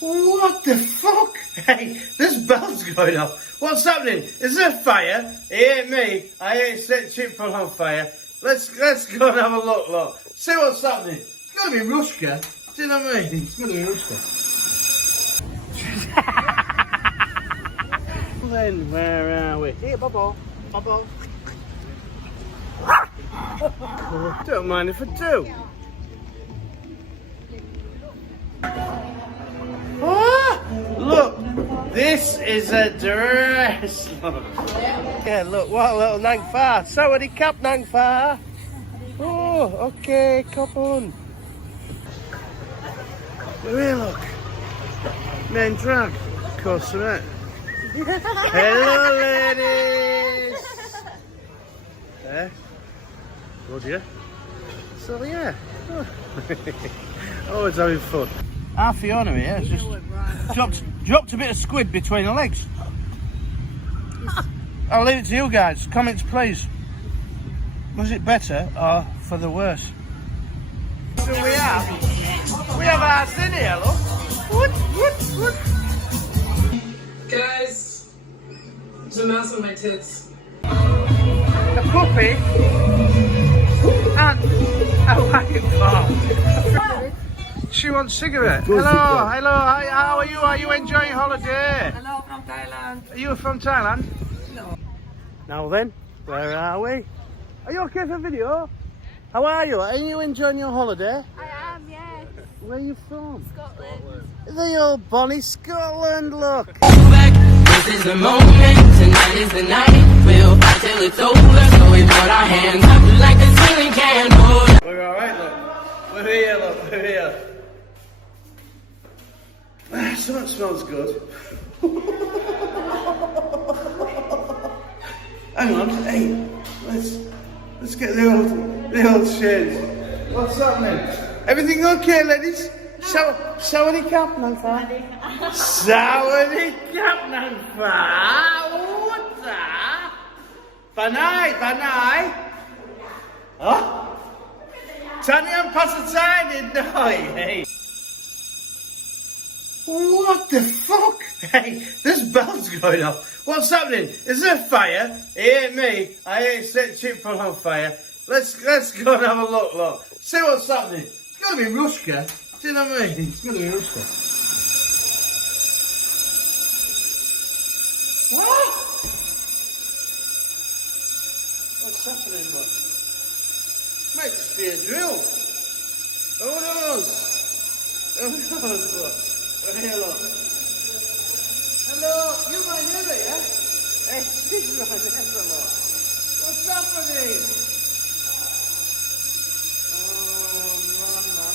What the fuck? Hey, this bell's going off. What's happening? Is there fire? It ain't me. I ain't set Chipful on fire. Let's go and have a look. See what's happening. It's gotta be Rushka. Do you know what I mean? It's gotta be Rushka. Then where are we? Here, Bobo. Don't mind if I do. Ah, look, this is a dress. Yeah, look, what a little nang fa. Sawadee cap nang fa. Oh, okay, come on. Here, look. Men drag. Of course, right. Hello, ladies. Eh? Good, yeah? So, yeah. Always having fun. Our Fiona here has just dropped a bit of squid between her legs. I'll leave it to you guys. Comments, please. Was it better or for the worse? So we have ours in here, look. What? Guys, there's a mouse on my tits. A puppy and a wagon farm. She wants cigarette. Hello, hi, how are you? Are you enjoying holiday? Hello from Thailand. Are you from Thailand? No. Now then, where are we? Are you okay for video? How are you? Are you enjoying your holiday? I am, yes. Where are you from? Scotland. The old bonny Scotland, look. This is the moment, tonight is the night. We'll fight till it's over, so we put our hands up like a ceiling candle. We're alright, look. We're here, look, we're here. Something smells good. Hang on, hey, let's get the old shades. What's happening? Everything okay, ladies? Sawadee cap nang fa. Sawadee cap nang fa. What the? Banai. Huh? Tanya Pattaya, no, hey. What the fuck? Hey, this bell's going off. What's happening? Is there fire? It ain't me. I ain't set Chipful on fire. Let's go and have a look. See what's happening. It's gotta be Rushka. Do you know what I mean? It's gotta be Rushka. What? What's happening, what? Might just be a drill. Who knows what? Hello. Hello, you my neighbour, yeah? Hey, she's my neighbour, look. What's happening? Oh, man.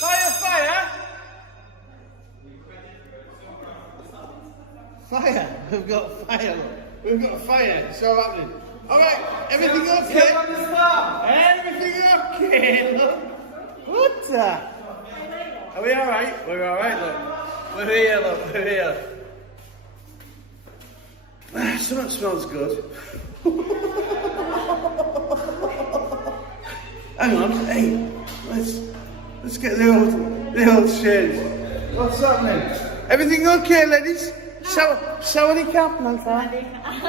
Fire! Fire! We've got fire, look. We've got fire, it's all happening. Alright, everything okay? Everything okay, look. What the? Are we alright? We're alright, look. We're here, look, we're here. Something smells good. Hang on, hey, let's get the old shades. What's happening? Everything okay, ladies? Sawadee cap nang fa.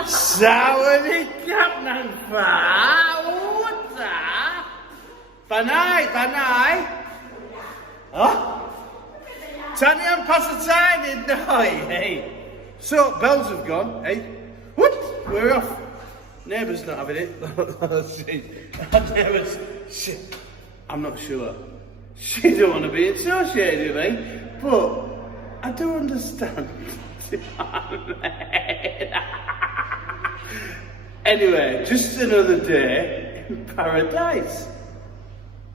Sawadee cap nang fa. What the? Banai. Huh? Tanya Pattaya, no, hey. So, bells have gone, hey. What? We're off. Neighbour's not having it. Neighbour's, shit. I'm not sure. She don't want to be associated with me, but I do understand. Anyway, just another day in paradise.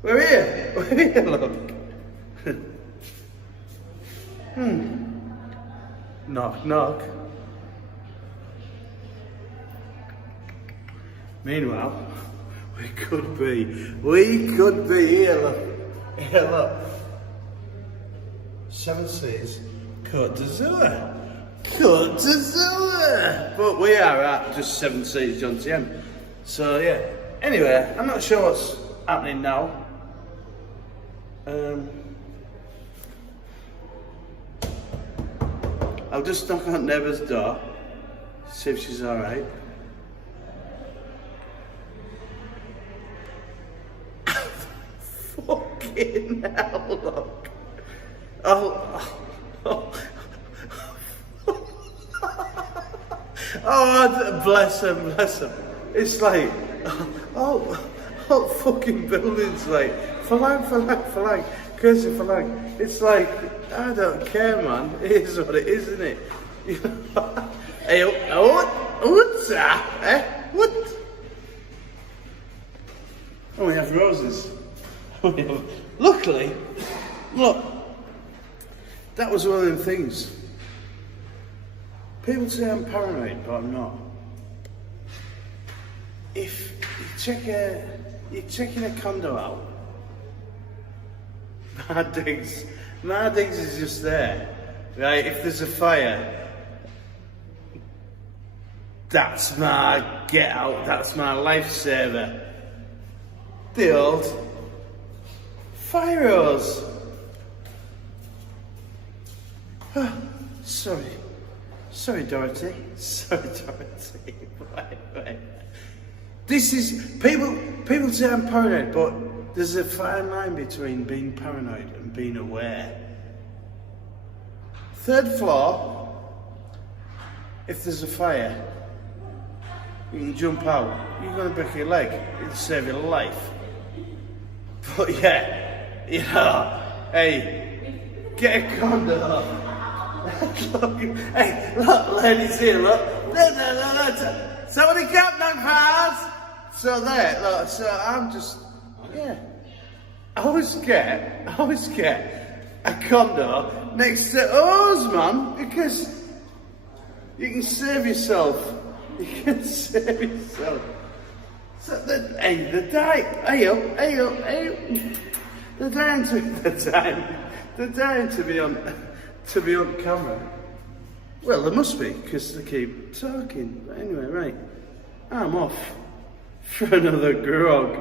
We're here, look. Knock. Meanwhile, we could be here, look. 7 Seas, Côte d'Azur. But we are at just 7 Seas, Jomtien. So yeah, anyway, I'm not sure what's happening now. I'll just knock on neighbour's door, see if she's alright. Fucking hell, look. Oh, bless him, bless him. It's like, fucking buildings, like, for like, crazy for like. It's like, I don't care, man. It is what it is, isn't it? You know? Hey, what's that? Eh? What? Oh, we have roses. Luckily, look, that was one of them things. People say I'm paranoid, but I'm not. If you're checking a condo out, my digs is just there, right? If there's a fire, that's my get out, that's my lifesaver. The old fire hose. Oh, sorry, Dorothy. Sorry, Dorothy. Right. This is people say I'm paranoid, but there's a fine line between being paranoid and being aware. 3rd floor, if there's a fire, you can jump out. You're gonna break your leg. It'll save your life. But yeah, you know, hey, get a condo. Hey, look, ladies here, look. Somebody come down fast. So there, look, so I'm just, yeah. I always get a condo next to ours, man, because you can save yourself. You can save yourself. So they're dying to be on camera. Well, they must be, because they keep talking. But anyway, right, I'm off for another grog.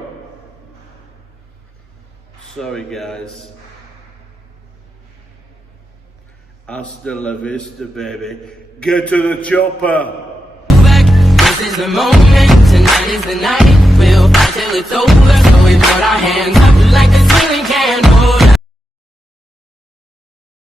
Sorry, guys. Hasta la vista, baby. Get to the chopper. This is the moment, tonight is the night. We'll fight till it's over, so we put our hands up like the ceiling can't hold us.